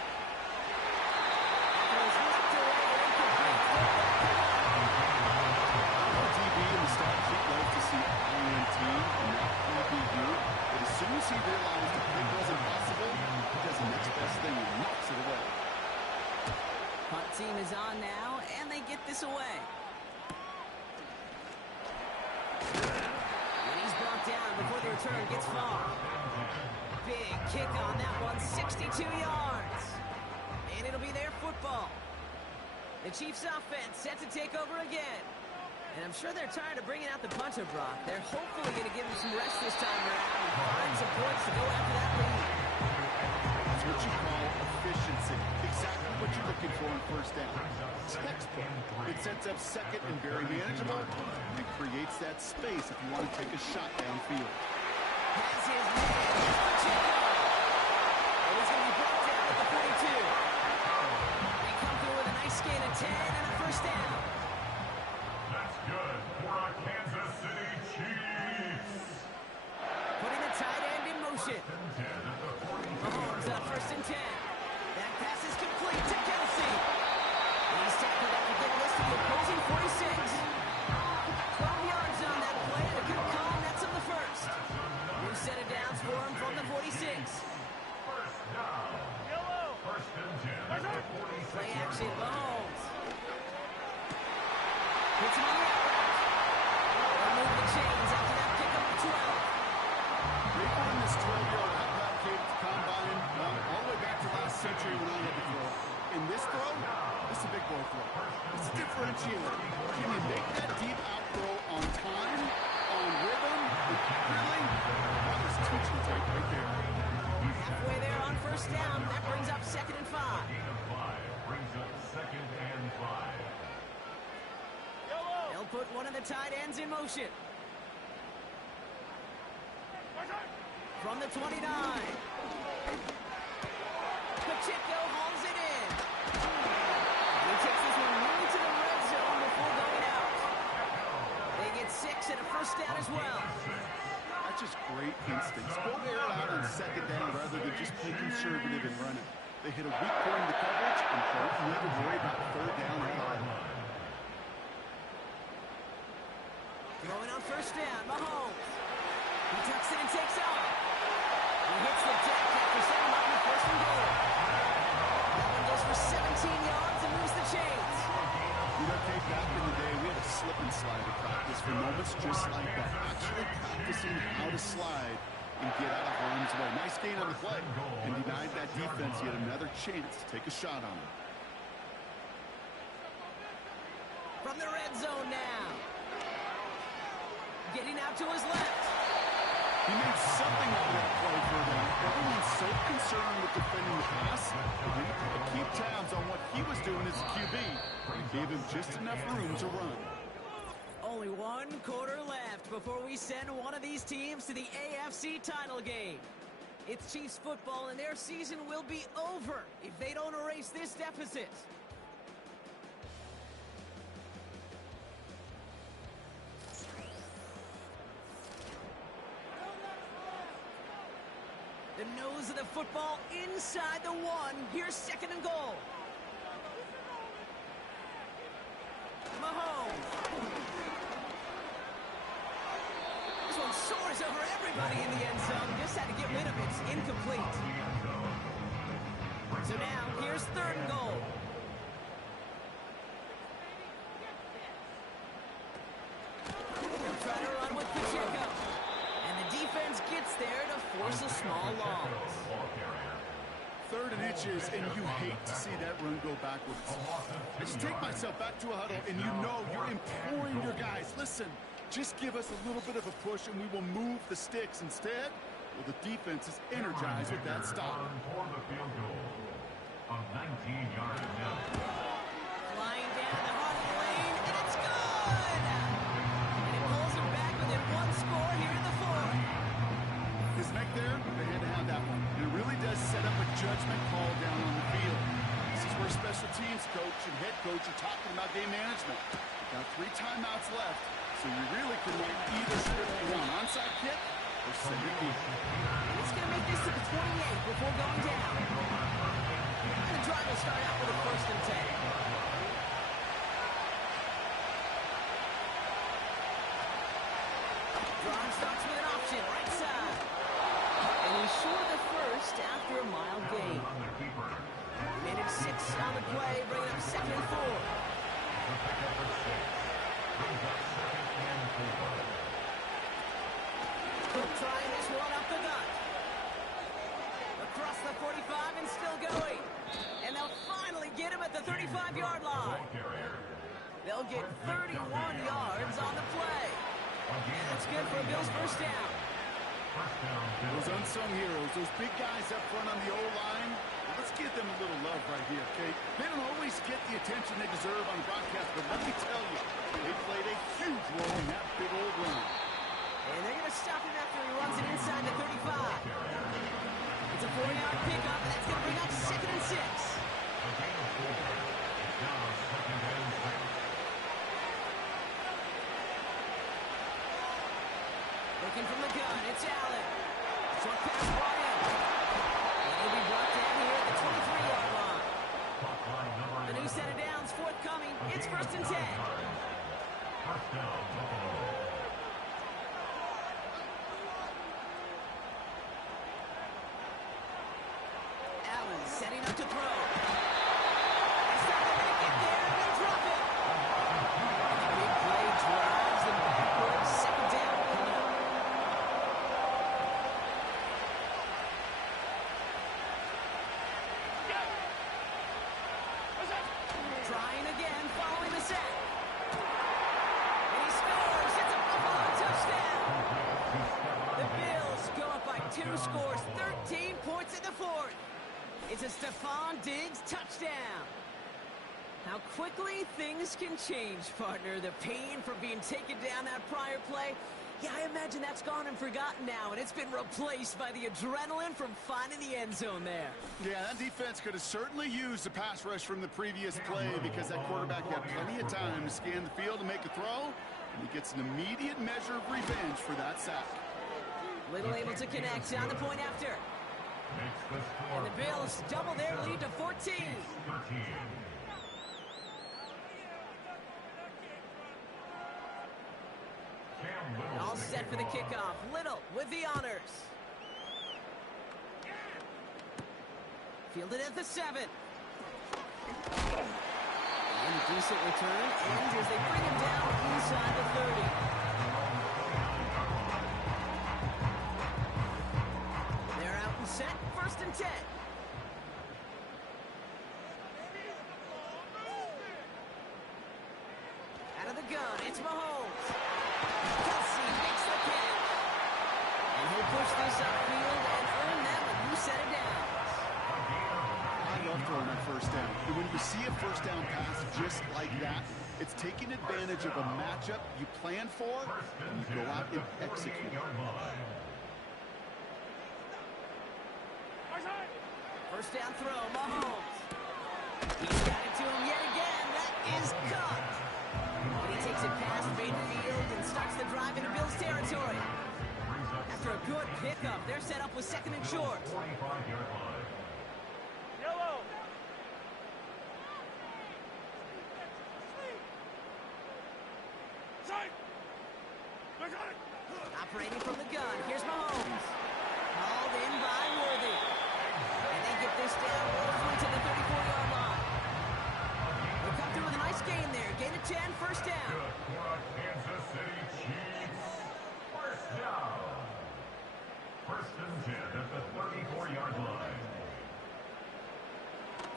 Throws knocked away and incomplete. DB and the stat sheet love to see INT and not PBU. But as soon as he realized the play wasn't possible, he does the next best thing and knocks it away. Punt team is on now, and they get this away. And he's brought down before the return gets far. Big kick on that one, 62 yards. And it'll be their football. The Chiefs offense set to take over again. And I'm sure they're tired of bringing out the punter, Brock. They're hopefully going to give him some rest this time around and find some points to go after that lead. That's what you call efficiency. Exactly what you're looking for in 1st down. Textbook. It sets up 2nd and very manageable. It creates that space if you want to take a shot downfield. Has his man. Here's Pacheco. And he's going to be brought down at the 42. They come through with a nice gain of 10 and a 1st down. That's good for our Kansas City Chiefs. Putting the tight end in motion. Mahomes on 1st and 10. That pass is complete to Kelsey. And he's tackled after getting this to the opposing 46. 12 yards on that play and a good call, and that's on the 1st. New set of downs for him from the 46. 1st down. 1st and 10 at the 46. Play action, Mahomes. Hits him on the outright. They'll move the chains after that pick up to 12. They run this 12-yard out kid to combine all the way back to last century when I had to throw. In this throw, this is a big boy throw. It's a differentiator. Can you make that deep out throw on time, on rhythm, and accurately? That was teaching tape right there. Halfway there on 1st down. That brings up 2nd and 5. Gain of 5 brings up 2nd and 5. They'll put one of the tight ends in motion. From the 29. Pacheco hauls it in. And he takes this one really to the red zone before going out. They get 6 and a 1st down as well. That's just great instincts. Go air it out on 2nd down rather than just play conservative and run it. They hit a weak point in the coverage and don't need to worry about 3rd down or 5. Throwing on first down, Mahomes. He tucks in and takes off. He hits the deck after setting up with first and goal. That one goes for 17 yards and moves the chains. You know, Kate, back in the day, we had a slip and slide at practice for moments just like that. Actually practicing how to slide and get out of harm's way. Nice gain on the play, and denied that defense yet another chance to take a shot on him. From the red zone now. Getting out to his left. He made something out of that play for them. Everyone's so concerned with defending the pass, but he had to keep tabs on what he was doing as a QB. And gave him just enough room to run. Only one quarter left before we send one of these teams to the AFC title game. It's Chiefs football, and their season will be over if they don't erase this deficit. The nose of the football inside the one. Here's second and goal. Mahomes. This one soars over everybody in the end zone. Just had to get rid of it. It's incomplete. So now, here's third and goal. They'll try to run with Pacheco. And the defense gets there to force a small loss. Third and inches, and you hate to see that run go backwards. I just take myself back to a huddle, and you know you're imploring your guys, listen, just give us a little bit of a push, and we will move the sticks. Instead, well, the defense is energized with that stop. For the field goal, a 19-yard penalty. Flying down the heart of the lane, and it's good! And it pulls them back within one score here in the fourth. His neck there, they had to have that one. And it really does set up a judgment call down on the field. This is where special teams coach and head coach are talking about game management. We've got 3 timeouts left, so you really can make either strictly one onside kick or send it deep. And it's going to make this to the 28 before going down. And the drive will start out with a first and 10. Drawn starts with an option, right side. And he's short of the first after a mild gain. Made it 6 on the play, bringing up second and 4. Trying this one up the gut. Across the 45 and still going. And they'll finally get him at the 35-yard line. They'll get 31 yards on the play. That's good for a Bills first down. Those unsung heroes, those big guys up front on the O-line, let's give them a little love right here, okay? They don't always get the attention they deserve on the broadcast, but let me tell you, they played a huge role in that big old run. And they're going to stop him after he runs it inside the 35. It's a 4-yard pickup, and that's going to bring up second and 6. Looking from the gun, it's Allen. Short pass brought in. And he'll be brought down here at the 23-yard line. A new set of downs forthcoming. It's first and 10. Allen setting up to throw. It's not going to get there, and they drop it. And the big play drives them backwards. Second down. Trying again, following the sack. And he scores. It's a Buffalo touchdown. The Bills go up by 2 scores, 13 points in the fourth. It's a Stephon Diggs touchdown. How quickly things can change, partner. The pain from being taken down that prior play, yeah, I imagine that's gone and forgotten now, and it's been replaced by the adrenaline from finding the end zone there. Yeah, that defense could have certainly used the pass rush from the previous play because that quarterback had plenty of time to scan the field and make a throw, and he gets an immediate measure of revenge for that sack. Little able to connect on the point after. And the Bills double their lead to 14. All set for the kickoff. Little with the honors. Fielded at the 7. And a decent return ends as they bring him down inside the 30. They're out and set. 1st and 10. Out of the gun, it's Mahomes. Kelsey makes the catch. And he'll push this upfield and earn that when you set it down. I love throwing that 1st down. And when you see a 1st down pass just like that, it's taking advantage of a matchup you plan for, and you go out and execute. First down throw, Mahomes. He's got it to him yet again. That is caught. But he takes it past midfield and starts the drive into Bills territory. After a good pickup, they're set up with 2nd and short. Yellow. Operating from the gun, here's Mahomes. Hauled in by Worthy. And they get this down over to the 34-yard line. They'll come through with a nice gain there. Gain of 10, 1st down. Kansas City Chiefs. 1st down. 1st and 10 at the 34-yard line.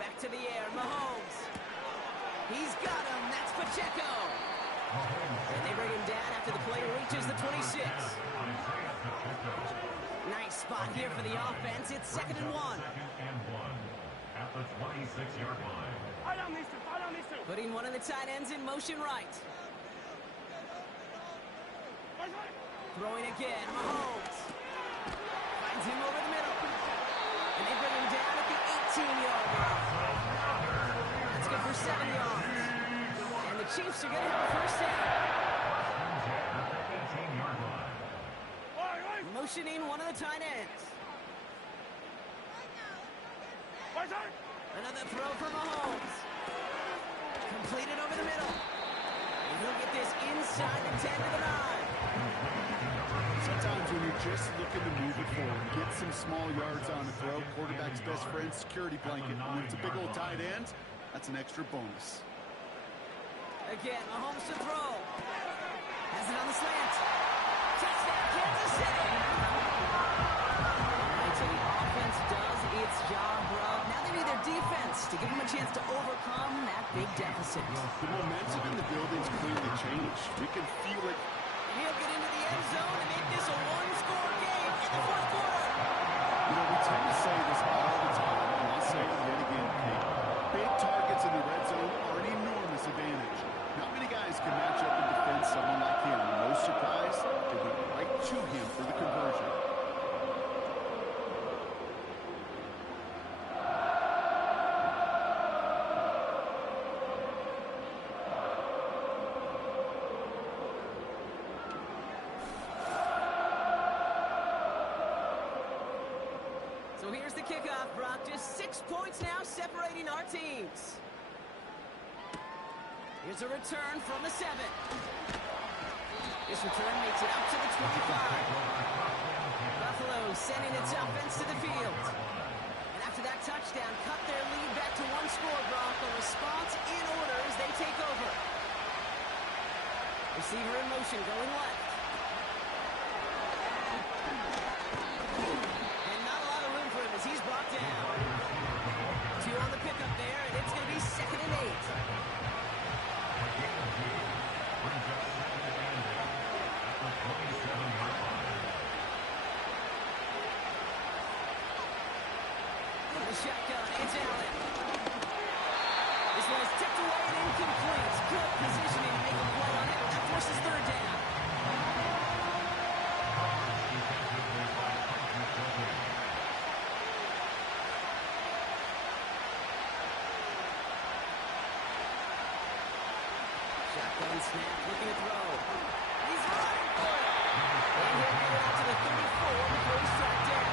Back to the air, Mahomes. He's got him. That's Pacheco. And they bring him down after the play reaches the 26. Nice spot here for the offense. It's 2nd and 1. 2nd and 1 at the 26-yard line. Putting one of the tight ends in motion right. Throwing again, Mahomes. Finds him over the middle. And they bring him down at the 18-yard line. That's good for 7 yards. And the Chiefs are going to have a 1st down. Motioning one of the tight ends. Another throw for Mahomes. Completed over the middle. And he'll get this inside the 10 to the 9. Sometimes when you're just looking to move it forward, get some small yards on the throw, quarterback's best friend, security blanket. And when it's a big old tight end, that's an extra bonus. Again, Mahomes to throw. Has it on the slant. Touchdown, Kansas City. All right, so the offense does its job, bro. Now they need their defense to give them a chance to overcome that big deficit. The momentum in the building's clearly changed. We can feel it. And he'll get into the end zone and make this a one-score game in the 4th quarter. You know, we tend to say this all the time, and I'll say it yet again, Kate. Big targets in the red zone are an enormous advantage. Not many guys can match up and defend someone like him. And no surprise, they went right to him for the conversion. So here's the kickoff, Brock. Just 6 points now separating our teams. Here's a return from the 7. This return makes it up to the 25. Buffalo sending its offense to the field. And after that touchdown, cut their lead back to 1 score, Brock. A response in order as they take over. Receiver in motion, going left. And not a lot of room for him as he's brought down. 2 on the pickup there, and it's going to be 2nd and 8. Shotgun, it's Allen. This one is tipped away and incomplete. Good positioning to make a play on it. That forces 3rd down. Shotgun snap, looking to throw. He's running for it. And he'll get it out to the 34 before he's tracked down.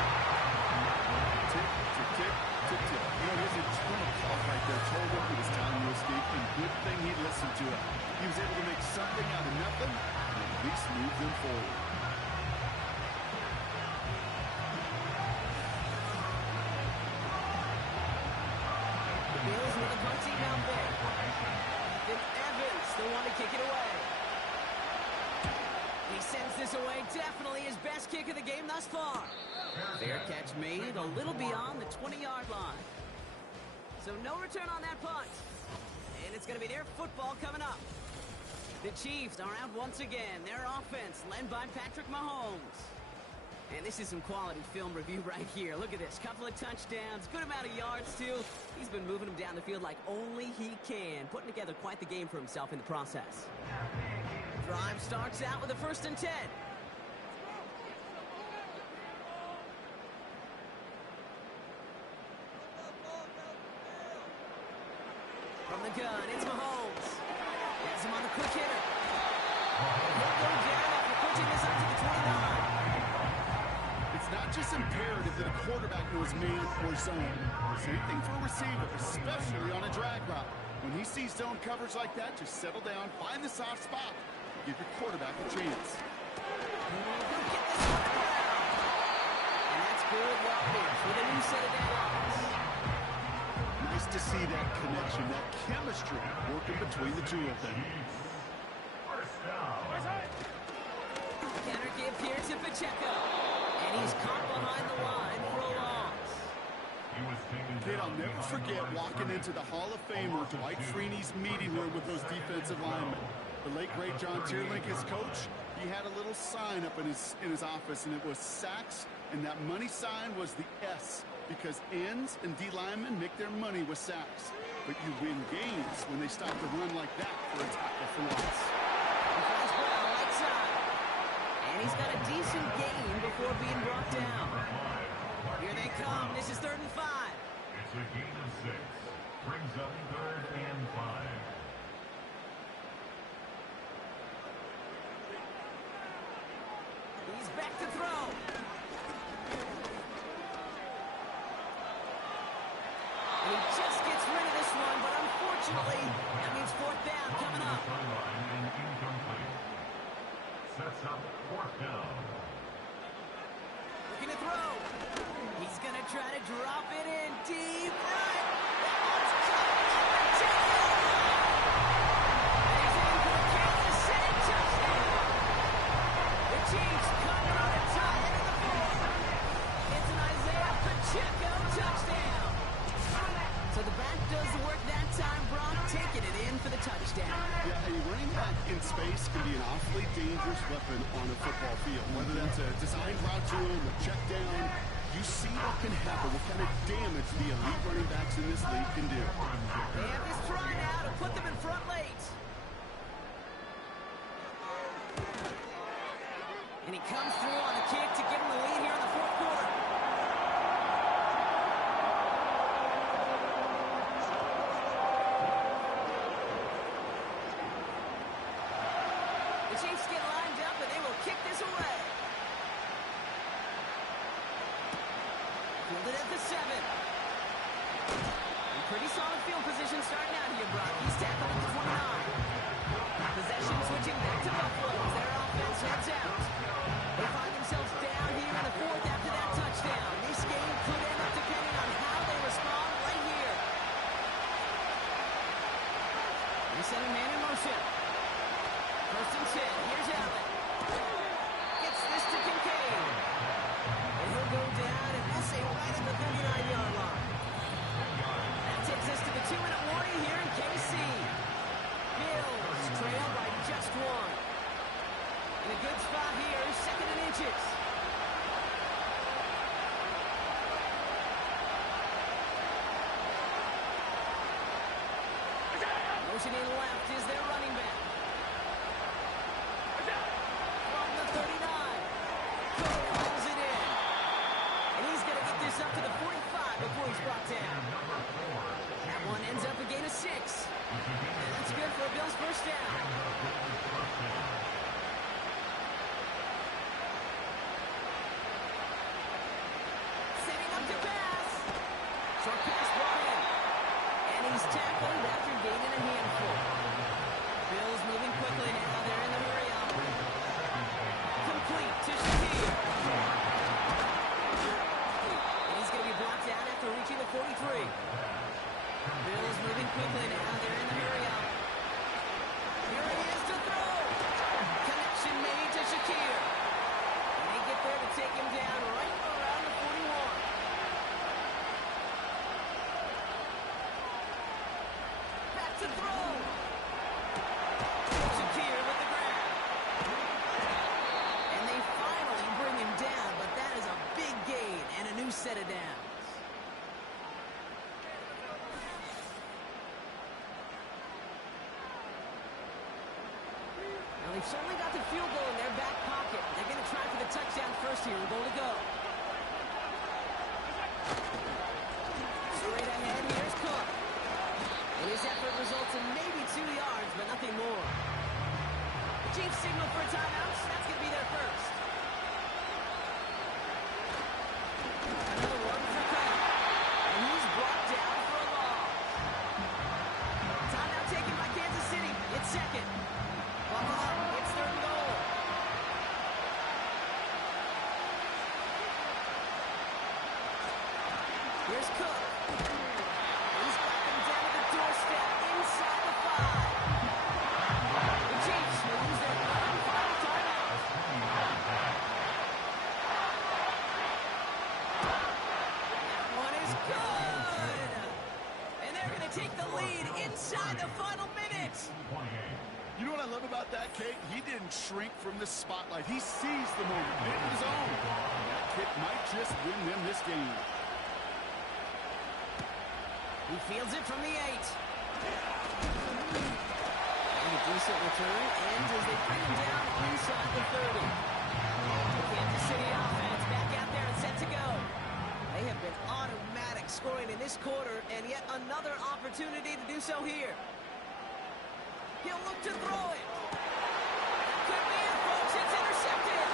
Tick, tick, tick, tick, tick. You know, his internal clock right there told him it was time to escape, and good thing he listened to it. He was able to make something out of nothing, and forward. The Bills with a punt team out there. Ethan Evans, the one to kick it away. He sends this away, definitely his best kick of the game thus far. Fair catch made a little beyond the 20-yard line. So no return on that punt. And it's going to be their football coming up. The Chiefs are out once again. Their offense led by Patrick Mahomes. And this is some quality film review right here. Look at this. Couple of touchdowns. Good amount of yards, too. He's been moving them down the field like only he can. Putting together quite the game for himself in the process. Drive starts out with a 1st and 10. From the gun, it's Mahomes. Has him on the quick hitter. He'll go down after pushing this up to the 29. It's not just imperative that a quarterback knows man or zone. Same thing for a receiver, especially on a drag route. When he sees zone coverage like that, just settle down, find the soft spot, give your quarterback a chance. He'll get this one around. And that's good yardage with a new set of downs. Nice to see that connection, that chemistry working between the two of them. Counter give here to Pacheco. And he's caught behind the line for a loss. Kid, I'll never forget walking into the Hall of Famer Dwight Freeney's meeting room with those defensive linemen. The late, great John Tierlink, his coach, he had a little sign up in his office, and it was sacks, and that money sign was the S, because ends and D linemen make their money with sacks. But you win games when they stop the run like that for a tackle for loss. Fast Brown, right side. And he's got a decent gain before being brought down. Here they come. This is 3rd and 5. It's a gain of 6. Brings up 3rd and 5. He's back to throw. And he just gets rid of this one, but unfortunately, that means 4th down coming up. Sets up 4th down. Looking to throw. He's going to try to drop it in deep right. That one's coming up and taken. And he's in for the Kansas City touchdown. The Chiefs come out and tie it in the 4th. It's an Isaiah Pacheco touchdown. So the back does the work that time. Brock taking it in for the touchdown. Yeah, a running back in space can be an awfully dangerous weapon on a football field. Whether that's a designed route to him, a check down, you see what can happen, what kind of damage the elite running backs in this league can do. They have this try now to put them in front late. And he comes through on the kick to give him the lead here in the 4th quarter. The Chiefs get lined up and they will kick this away. Fielded at the 7. And pretty solid field position starting out here, Brock. He's tackled at the 29. Possession switching back to Buffalo as their offense heads out. They find themselves down here in the 4th after that touchdown. This game could end up depending on how they respond right here. They send a man in motion. 1st and 10. Here's Allen. Gets this to Kincaid. And he'll go down and we'll say right at the 39-yard line. That takes us to the 2-minute warning here in KC. Bills trail by just 1. In a good spot here, 2nd and inches. Motion in left is their running back. From the 39. Cole pulls it in. And he's going to get this up to the 45 before he's brought down. That one ends up a gain of 6. And that's good for a Bills 1st down. Setting up to pass. Short pass brought in. And he's tackled after gaining a handful. certainly got the field goal in their back pocket. They're going to try for the touchdown first here. Goal to go. Straight ahead, here's Cook. And his effort results in maybe 2 yards, but nothing more. The Chiefs signal for a timeout. That's going to be their first. Another one for Cook. And he's brought down for a loss. Timeout taken by Kansas City. It's second. Buckle up. It's third and goal. Here's Cook. He's got them down at the doorstep inside the 5. The Chiefs will lose their third and final timeout. That one is good. And they're going to take the lead inside the final minute. You know what I love about that, Kate? He didn't shrink from the spotlight. He seized the moment, made it his own. And that kick might just win them this game. He fields it from the 8. And a decent return ends as they bring him down inside the 30. The Kansas City offense back out there and set to go. They have been automatic scoring in this quarter, and yet another opportunity to do so here. He'll look to throw it. That could be it, folks. It's intercepted.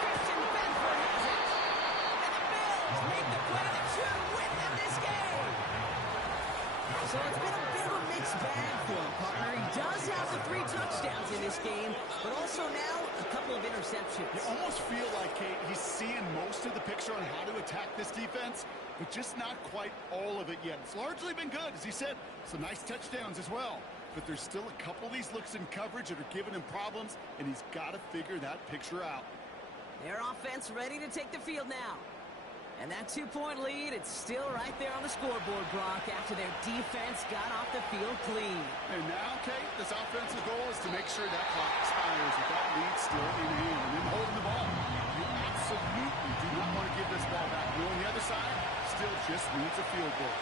Christian Benford has it. And the Bills make the play that should win them this game. So it's been a bit of a mixed bag for him, partner. He does have the 3 touchdowns in this game, but also now a couple of interceptions. You almost feel like, Kate, he's seeing most of the picture on how to attack this defense, but just not quite all of it yet. It's largely been good, as he said. Some nice touchdowns as well. But there's still a couple of these looks in coverage that are giving him problems, and he's got to figure that picture out. Their offense ready to take the field now. And that 2-point lead, it's still right there on the scoreboard, Brock, after their defense got off the field clean. And now, Kate, this offensive goal is to make sure that clock expires with that lead still in hand and then holding the ball. You absolutely do not want to give this ball back. And on the other side, still just needs a field goal.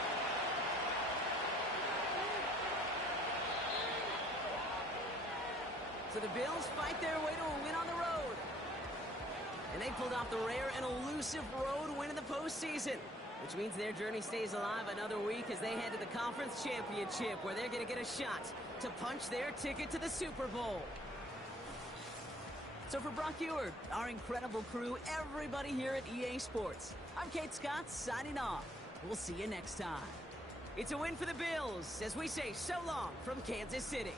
So the Bills fight their way to a win on the road. And they pulled off the rare and elusive road win in the postseason, which means their journey stays alive another week as they head to the conference championship, where they're going to get a shot to punch their ticket to the Super Bowl. So for Brock Eward, our incredible crew, everybody here at EA Sports, I'm Kate Scott signing off. We'll see you next time. It's a win for the Bills as we say so long from Kansas City.